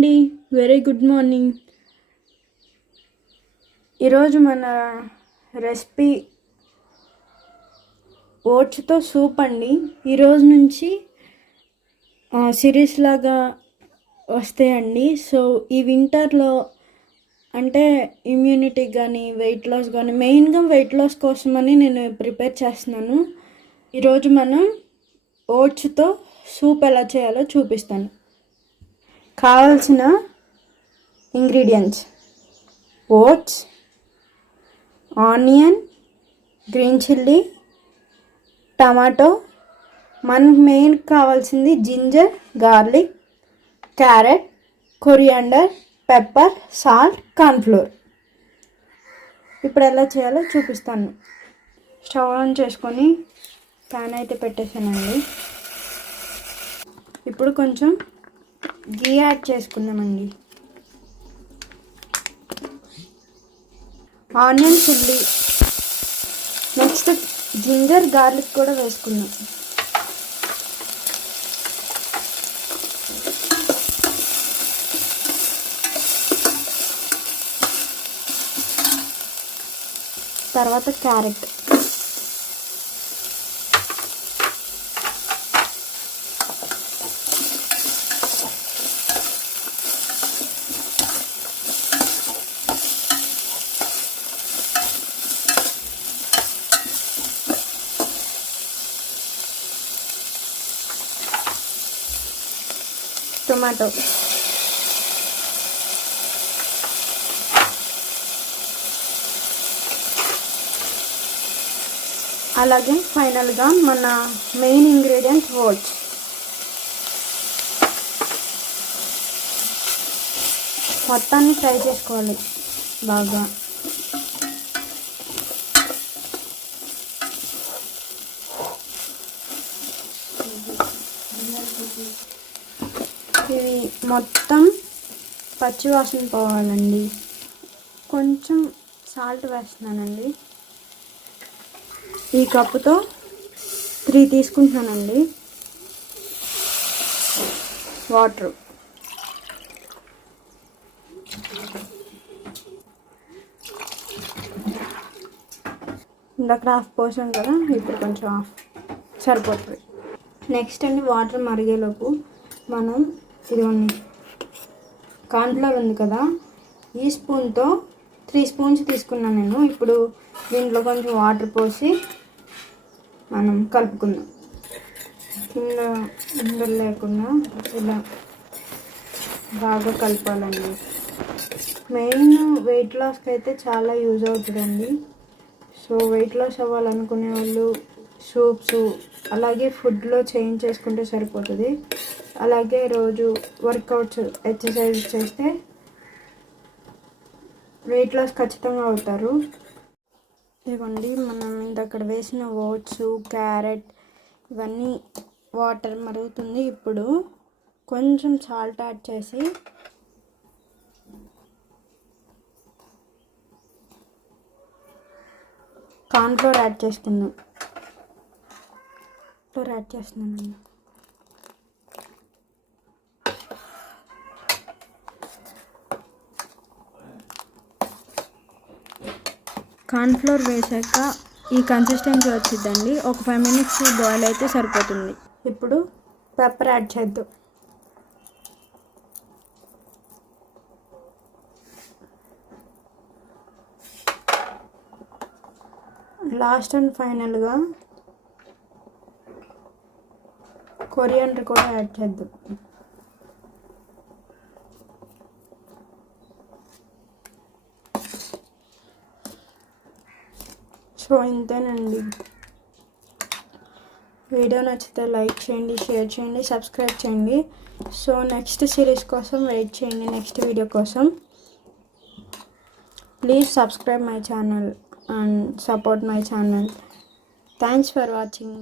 అండి. Very good morning ఈరోజు మన రెసిపీ ఓట్స్తో సూప్ అండి. ఈరోజు నుంచి సిరీస్ లాగా వస్తాయండి. సో ఈ వింటర్లో అంటే ఇమ్యూనిటీ కానీ వెయిట్ లాస్ కానీ మెయిన్గా వెయిట్ లాస్ కోసమని నేను ప్రిపేర్ చేస్తున్నాను. ఈరోజు మనం ఓట్స్తో సూప్ ఎలా చేయాలో చూపిస్తాను. కావాల్సిన ingredients. Oats onion green chilli tomato. మనకు మెయిన్ కావాల్సింది ginger garlic carrot coriander pepper salt cornflour. ఇప్పుడు ఎలా చేయాలో చూపిస్తాను. స్టవ్ ఆన్ చేసుకొని ప్యాన్ అయితే పెట్టేసానండి ఇప్పుడు కొంచెం గీ యాడ్ చేసుకుందామండి. Onion chilli. Next ginger garlic కూడా వేసుకుందాం. తర్వాత క్యారెట్. టొమాటో అలాగే ఫైనల్గా మన మెయిన్ ఇంగ్రీడియంట్ ఓట్స్. మొత్తాన్ని ఫ్రై చేసుకోవాలి బాగా. ఇది మొత్తం పచ్చి వాసన పోవాలండి. కొంచెం సాల్ట్ వేస్తున్నానండి. ఈ కప్పుతో త్రీ తీసుకుంటున్నానండి. వాటర్. ఇందాక హాఫ్ పోసాం కదా ఇప్పుడు కొంచెం హాఫ్ సరిపోతుంది. నెక్స్ట్ అండి వాటర్ మరిగేలోపు మనం ఇదిగోండి. కార్న్ఫ్లవర్ ఉంది కదా ఈ స్పూన్తో త్రీ స్పూన్స్ తీసుకున్నాను నేను. ఇప్పుడు దీంట్లో కొంచెం వాటర్ పోసి మనం కలుపుకుందాం. కింద ఉండలు లేకుండా ఇలా బాగా కలపాలండి. మెయిన్ వెయిట్ లాస్కి అయితే చాలా యూజ్ అవుతుందండి. సో వెయిట్ లాస్ అవ్వాలనుకునే వాళ్ళు సూప్స్ అలాగే ఫుడ్లో చేంజ్ చేసుకుంటే సరిపోతుంది. అలాగే రోజు వర్కౌట్స్ ఎక్సర్సైజ్ చేస్తే వెయిట్ లాస్ ఖచ్చితంగా అవుతారు. ఇదిగోండి మనం ఇంతక్కడ వేసిన ఓట్స్ క్యారెట్ ఇవన్నీ వాటర్ మరుగుతుంది. ఇప్పుడు కొంచెం సాల్ట్ యాడ్ చేసి కార్న్ఫ్లోర్ యాడ్ చేస్తున్నాం ఫ్లోర్ యాడ్ చేస్తున్నాను కార్న్ఫ్లోర్ వేసాక ఈ కన్సిస్టెన్సీ వచ్చిందండి ఒక ఫైవ్ మినిట్స్ బాయిల్ అయితే సరిపోతుంది. ఇప్పుడు పెప్పర్ యాడ్ చేద్దాం. లాస్ట్ అండ్ ఫైనల్గా కొరియాండర్ కూడా యాడ్ చేద్దాం. సో ఇంతేనండి. వీడియో నచ్చితే లైక్ చేయండి షేర్ చేయండి సబ్స్క్రైబ్ చేయండి. సో నెక్స్ట్ సిరీస్ కోసం వెయిట్ చేయండి నెక్స్ట్ వీడియో కోసం. Please subscribe my channel and support my channel. Thanks for watching.